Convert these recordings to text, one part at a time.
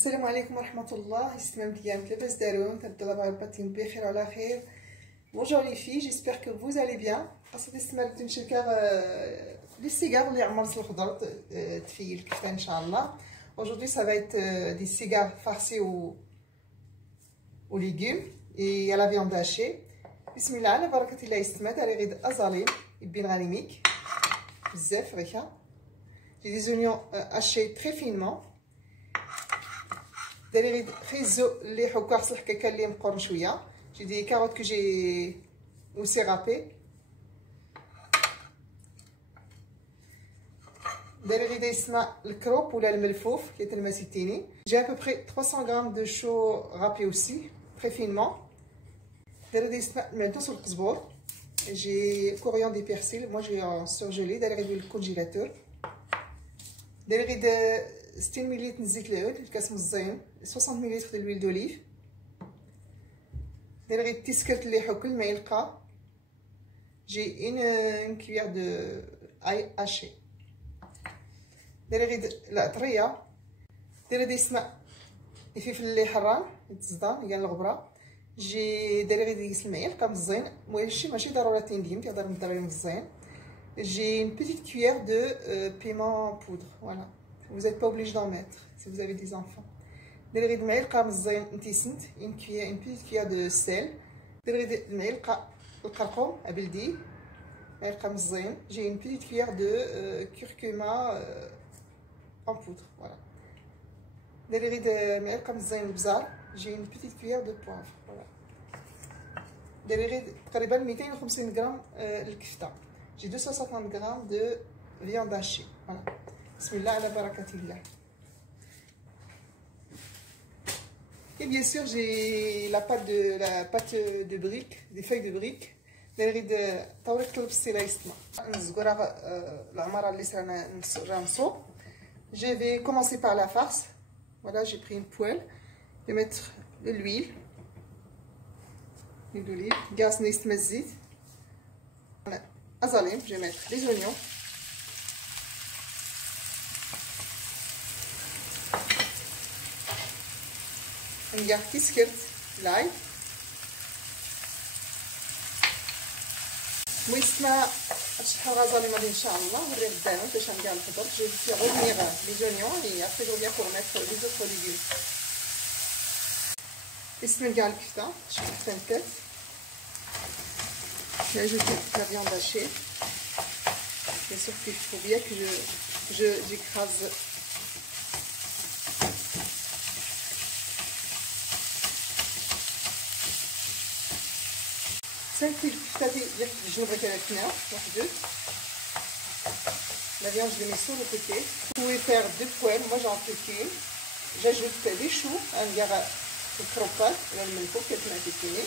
السلام عليكم ورحمة الله. J'espère Bonjour les filles, j'espère que vous allez bien. Aujourd'hui ça va être des cigares farcis aux légumes et à la viande hachée. Bismillah, ala barakatillah istimat, ala ghid azalin, ibn ghalimik. Bzaf rika. J'ai des oignons hachés très finement. J'ai des carottes que j'ai aussi râpées. J'ai à peu près 300 g de chou râpé aussi, très finement. J'ai coriandre et persil, moi j'ai surgelé, le congélateur. 60 ml de زيت العود الكاس مزيان 60 مل de l'huile d'olive داير تيسكرت اللي حكل معلقه جي une cuillère de ail haché داير العطريه داير السماء الفلفل اللي حران التصدان ديال الغبره جي داير ديس المعلقه مزيان ماشي ضروري تنديم تقدر دير مزيان j'ai une petite cuillère de piment poudre voilà. Vous n'êtes pas obligé d'en mettre si vous avez des enfants. Une petite cuillère de sel. J'ai une petite cuillère de curcuma en poudre. Voilà. J'ai une petite cuillère de poivre. Voilà. J'ai 250 g de viande hachée. Voilà. Bismillah ala barakatillah. Et bien sûr, j'ai la pâte de briques, des feuilles de briques. Je vais commencer par la farce. Voilà, j'ai pris une poêle. Je vais mettre de l'huile d'olive. Gaz nist mazit. Azalim, je vais mettre les oignons. نجح تسكرت لاي ويسمع الشحال غازالي مالي ان شاء الله وريغ الدانو باش نقال الخضر جو في غونيغ لي زونيون اي ابري جو فيا بور ميتر لي زوطر ليغوم اسم نقال الكفته شحال تنكت j'ai ajouté la viande hachée. Bien sûr qu'il faut bien que j'écrase la viande, je les mets sur le côté. Vous pouvez faire deux poêles, moi j'en fais qu'une. J'ajoute des choux, un gara de croquette, là le melko, quelqu'un a été fini.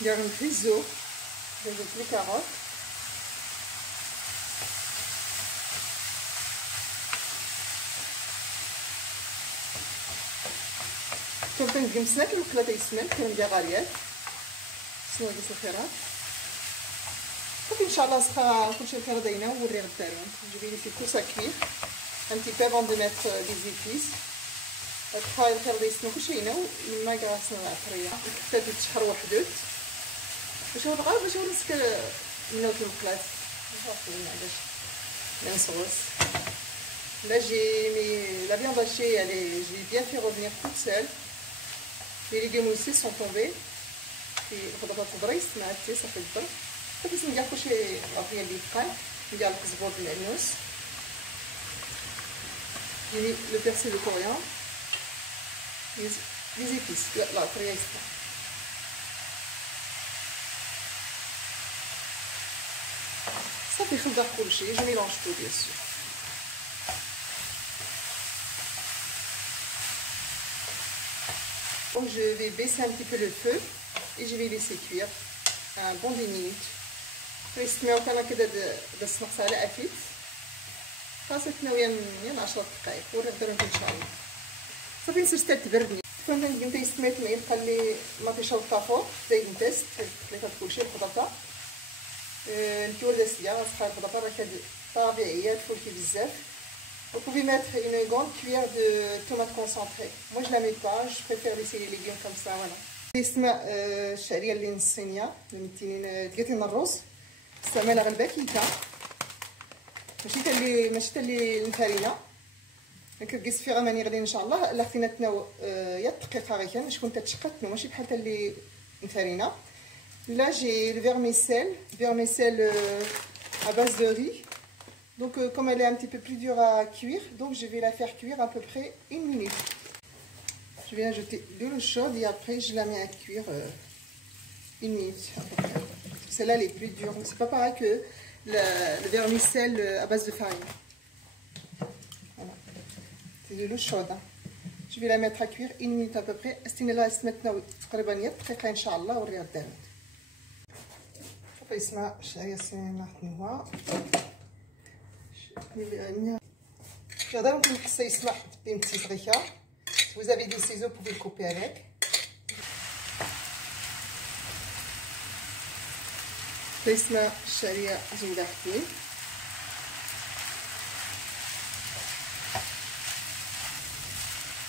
Gara un risotto, j'ajoute les carottes. كنت نجم سناك المقلة يسمن كندير غاليات شنو هاد الخيرات صافي ان شاء الله سخا كلشي الخير داينا ونوري غدارون نجيب لي في كوسا كبير un petit peu avant de mettre des épices تخا الخير دايسنو كلشي هنا وما كراسنا العطريه حتى تشحر وحدوت باش نبغاو باش نمسك منوت المقلات صافي معليش لا نصوص là j'ai mis la viande hachée j'ai bien fait revenir toute seule. Les légumes aussi sont tombés. Et الخضره تضري سمعتي صافي الضر باش نلقى كلشي رافيه اللي بقى ندير الكزبور بالعنوس j'ai mis le persil de coriandre les épices la طريه يسطا صافي خلط كلشي je mélange tout bien sûr. Donc je vais baisser un petit peu le feu et je vais laisser cuire un bon 10 minutes. نستناو كان كده الصنصه على افيت خاصة تناوية من 10 دقائق ونقدروا ان شاء الله صافي نسيت تبردني كنت نقول تيستميت لي قال لي ما فيش الطافور زي نتست خليتها كلشي الخضره الكيوه داسيه غتبقى برا طبيعيه تفولكي بزاف. Vous pouvez mettre une grande cuillère de tomate concentrée. Moi je la mets pas, je préfère laisser les légumes comme ça, voilà. اسماء الشعريه اللي نصينيه اللي دقيقتين الرز استعملها غير باكيته ماشي حتى اللي الفرينه كتقيس فيها ماني غادي ان شاء الله لا خدينا تناو يا الدقيقه غير كان باش تكون تتشقق ماشي بحال حتى اللي الفرينه. Là j'ai le vermicelle à base de riz. Donc comme elle est un petit peu plus dure à cuire, donc je vais la faire cuire à peu près 1 minute. Je vais ajouter de l'eau chaude et après je la mets à cuire 1 minute à peu près. Celle-là elle est plus dure, c'est pas pareil que le vermicelle à base de farine. Voilà. C'est de l'eau chaude. Hein. Je vais la mettre à cuire 1 minute à peu près. استنى تقريبا دقيقة إن شاء الله وريها قدامك. شوفي اسمها الشعرية صينية Vous avez des ciseaux, vous pouvez le couper avec. اسمها الشعرية زوينة حكيم.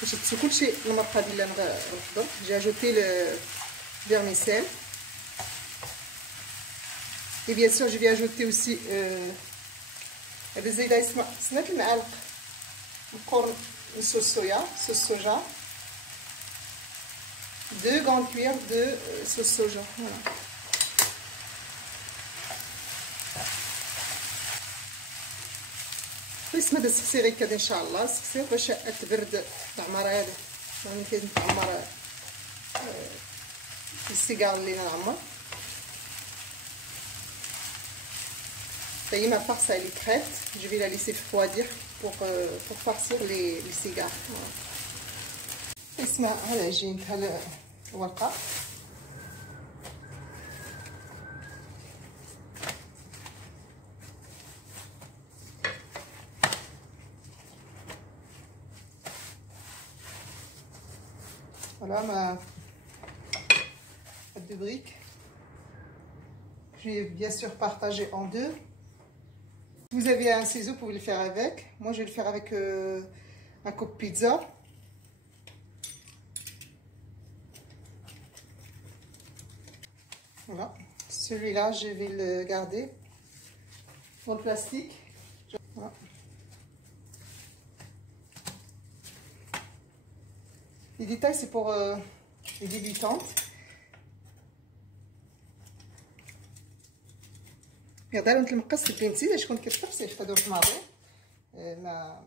باش تسو كلشي المرقة ديالنا نحضر. J'ai ajouté le vermicelle. Et bien sûr, je vais ajouter aussi بالزايده سمات المعالق القرن من صوص soja 2 grandes cuillères de sauce soja. Voilà. اسمها هذا السكسيري كذا ان شاء الله السكسير باش تبرد العمر هذا يعني كيتعمر السيجار اللي نعمر. Ça y est, ma farce elle est prête. Je vais la laisser refroidir pour farcir les cigares. اسمع هذا العجين بحال الورقة. Voilà ma pâte de briques. Je vais bien sûr partager en deux. Vous avez un ciseau, vous pouvez le faire avec. Moi, je vais le faire avec un coupe pizza. Voilà. Celui-là, je vais le garder dans le plastique. Voilà. Les détails, c'est pour les débutantes. Regardez, on le مقص البنتي باش كنت كتطبسي في هذوك الماضي ما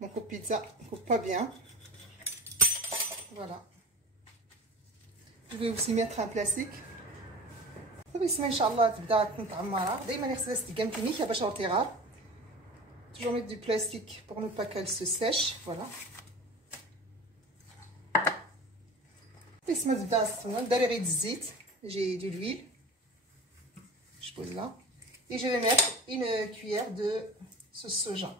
mon coupe pizza coupe pas bien. Voilà. Je vais aussi mettre un plastique. بسم ان شاء الله تبدا تكون تعمره. دائما خصها تدقم كمية باش تغار. Toujours mettre du plastique pour ne pas qu'elle se sèche. Voilà. بسم تبدا تسخن. داري غير الزيت. J'ai de l'huile. Je pose là. Et je vais mettre une cuillère de sauce soja.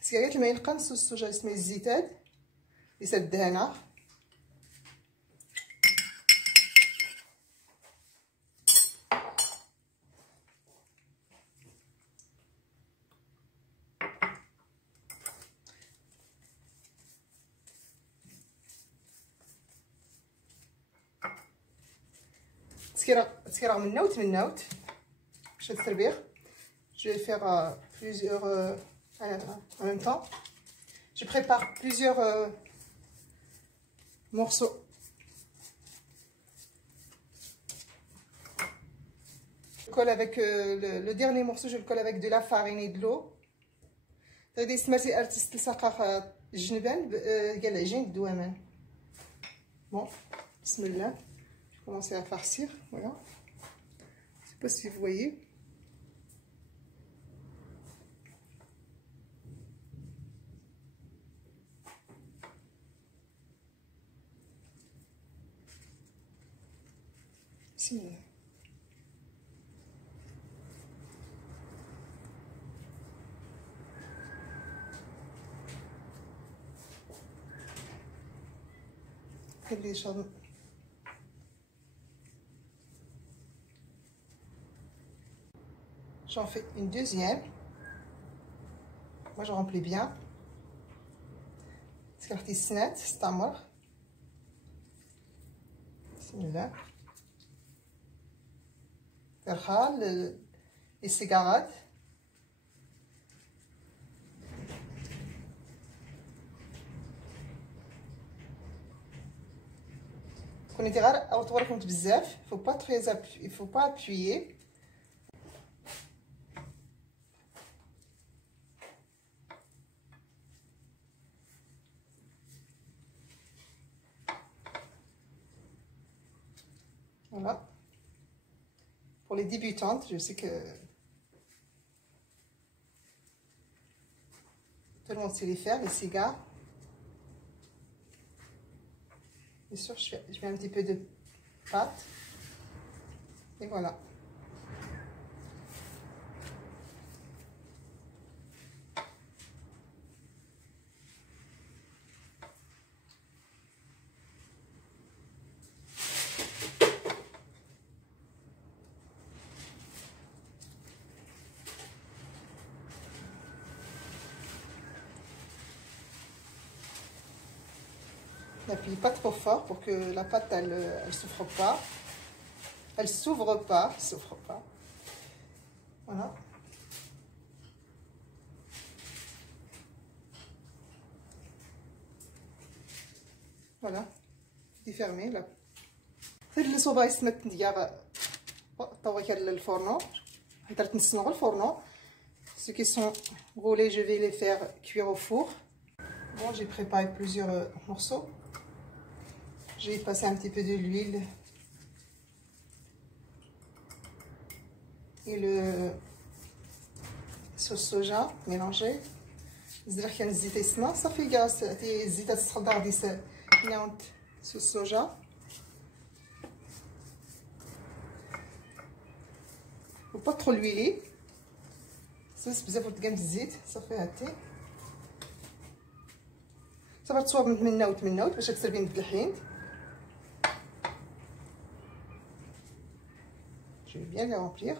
سكريات الماء يلقى صوص soja اسمه الزيتاد. يسدهنا. تسكيرة من نوت باش التربيخ. Je vais faire plusieurs en même temps. Je prépare plusieurs morceaux. Je colle avec le dernier morceau, je le colle avec de la farine et de l'eau. غادي سمرتي ارتست السقاق الجنبان ديال العجين الدوامان. Bon, بسم الله. Commencer à farcir, voilà. Je sais pas si vous voyez. Bismillah. خلي شغل j'en fais une deuxième. Moi je remplis bien. سكرتي السنات استمر. بسم الله. ترخال السيجارات. كون انت غير او توركم بزاف il faut pas appuyer. Voilà. Pour les débutantes, je sais que tout le monde sait les faire, les cigares. Bien sûr, je mets un petit peu de pâte. Et voilà. N'appuie pas trop fort pour que la pâte elle souffre pas. Elle s'ouvre pas, Voilà. Voilà. C'est fermé là. C'est le صوبا يسمت ديال طويت الفرن. درت نص نغ الفرن. Ceux qui sont roulés, je vais les faire cuire au four. Bon, j'ai préparé plusieurs morceaux. Je vais passer un petit peu de l'huile et le sauce soja mélangé. زرح كان الزيت يسمع صافي كاع الزيت تستخدم غادي ناونت sauce soja. Faut pas trop l'huiler. صافي بزاف تقام الزيت صافي هاتي. صافي تصوب من وتمناوت باش تكسر بين الحين. Je vais bien les remplir.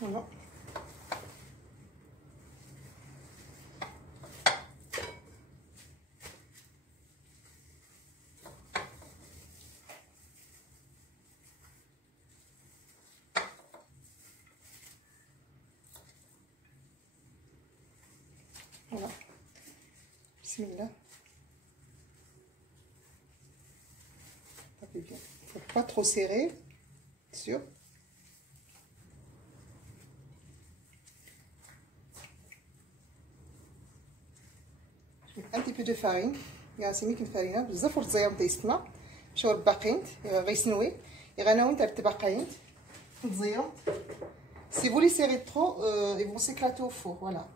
Voilà. Voilà. Bismillah. Tapez bien. Faut pas trop serrer, sûr. Un petit peu de farine. يا سميك الفرينه بزاف ورزيام تيسنا مشاو باقيين غيسنوي يغناو نتا باقيين تزيام. Si vous les serrez trop, ils vont s'éclater au four, voilà.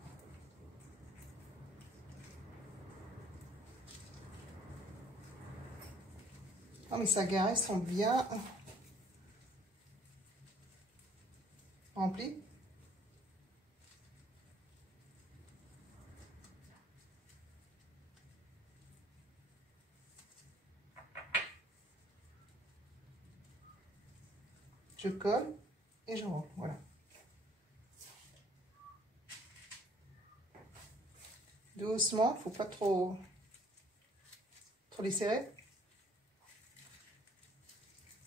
Oh, mes sagas, ils sont bien remplis. Je colle et je roule, voilà. Doucement, faut pas trop les serrer.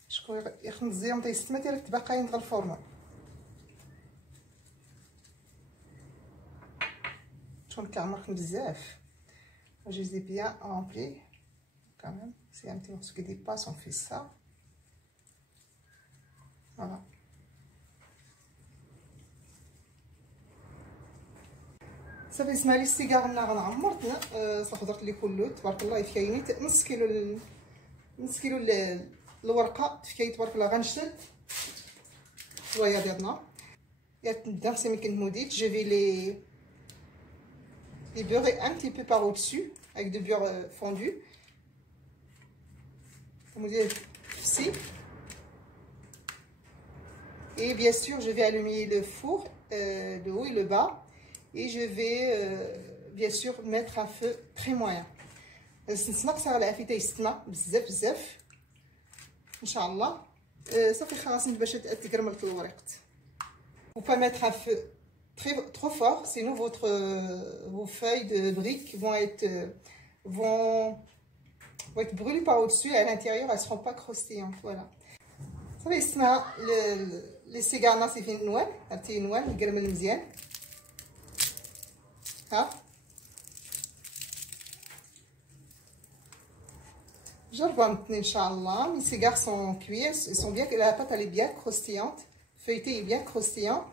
شكون يخنز زيهم تيستما ديالك باقيين دغ الفرن. شكون كيعمركم بزاف. Je les ai bien remplis quand même. C'est un petit morceau qui dépasse, on fait ça. Voilà. صافي اسمع لي السيجار غنعمر صافي درت لي كله تبارك الله يفكايني نص كيلو الورقه تفكاي تبارك الله غنشد شويه ديالنا يا c'est mes modites. Je vais les beurrer un petit peu par au-dessus avec du beurre fondu. Comme vous dites ici. Et bien sûr, je vais allumer le four, le haut et le bas. Et je vais bien sûr mettre à feu très moyen. السمسمه كتغلى في تيستنا بزاف بزاف ان شاء الله. صافي خلاص باش تكرملت الوريقات. Faut pas mettre à feu trop fort, sinon vos feuilles de briques vont être brûlées par au-dessus et à l'intérieur elles seront pas croustillantes. Voilà. صافي اسمها لي سيغار ناصفين نوال، عرفتي نوال يقرمل مزيان. ها جربوا مثني ان شاء الله. Mes cigares sont cuits, ils sont bien, la pâte elle est bien croustillante, feuilletée est bien croustillant.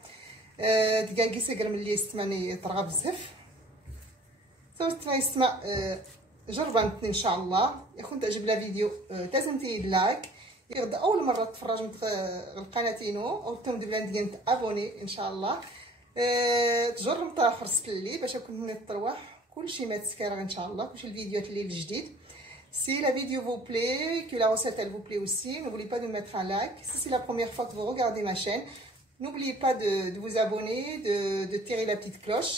دقاقي سيقرم اللي يستمعني طرغه بزاف. صافي يستمع. جربوا مثني ان شاء الله. يكون تعجب لا فيديو تازمتي لايك. يغدا اول مره تفرج من القناتينو او توم دبلان ديال ابوني ان شاء الله. تجرب تا خرجت لي باش كنت نطروح كلشي ما تسكر ان شاء الله، كلشي الفيديوهات اللي الجديد. Si la vidéo vous plaît, que la recette elle vous plaît aussi, n'oubliez pas de mettre un like. Si c'est la première fois que vous regardez ma chaîne, n'oubliez pas de vous abonner, de tirer la petite cloche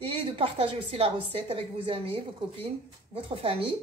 et de partager aussi la recette avec vos amis, vos copines, votre famille.